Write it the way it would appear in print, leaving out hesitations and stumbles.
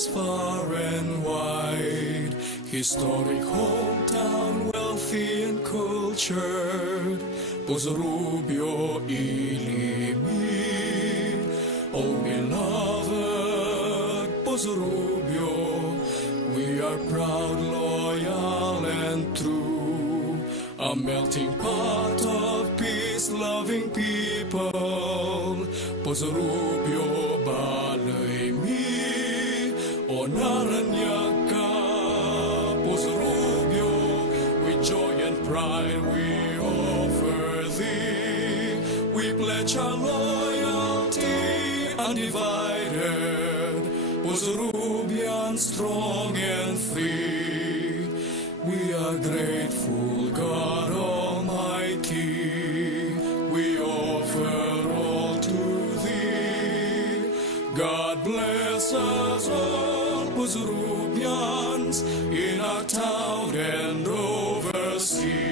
travels far and wide. Historic hometown, wealthy and cultured, Pozorrubio, Ilimi. Oh beloved Pozorrubio, we are proud, loyal and true, a melting pot of peace-loving people. Pozorrubio, balay mi, onaran niya ka. Pozorrubio, with joy and pride we offer thee. We pledge our loyalty undivided, Pozorrubian strong and free. We are grateful, God Almighty, we offer all to thee. God bless us all, Pozorrubians, in our town and overseas.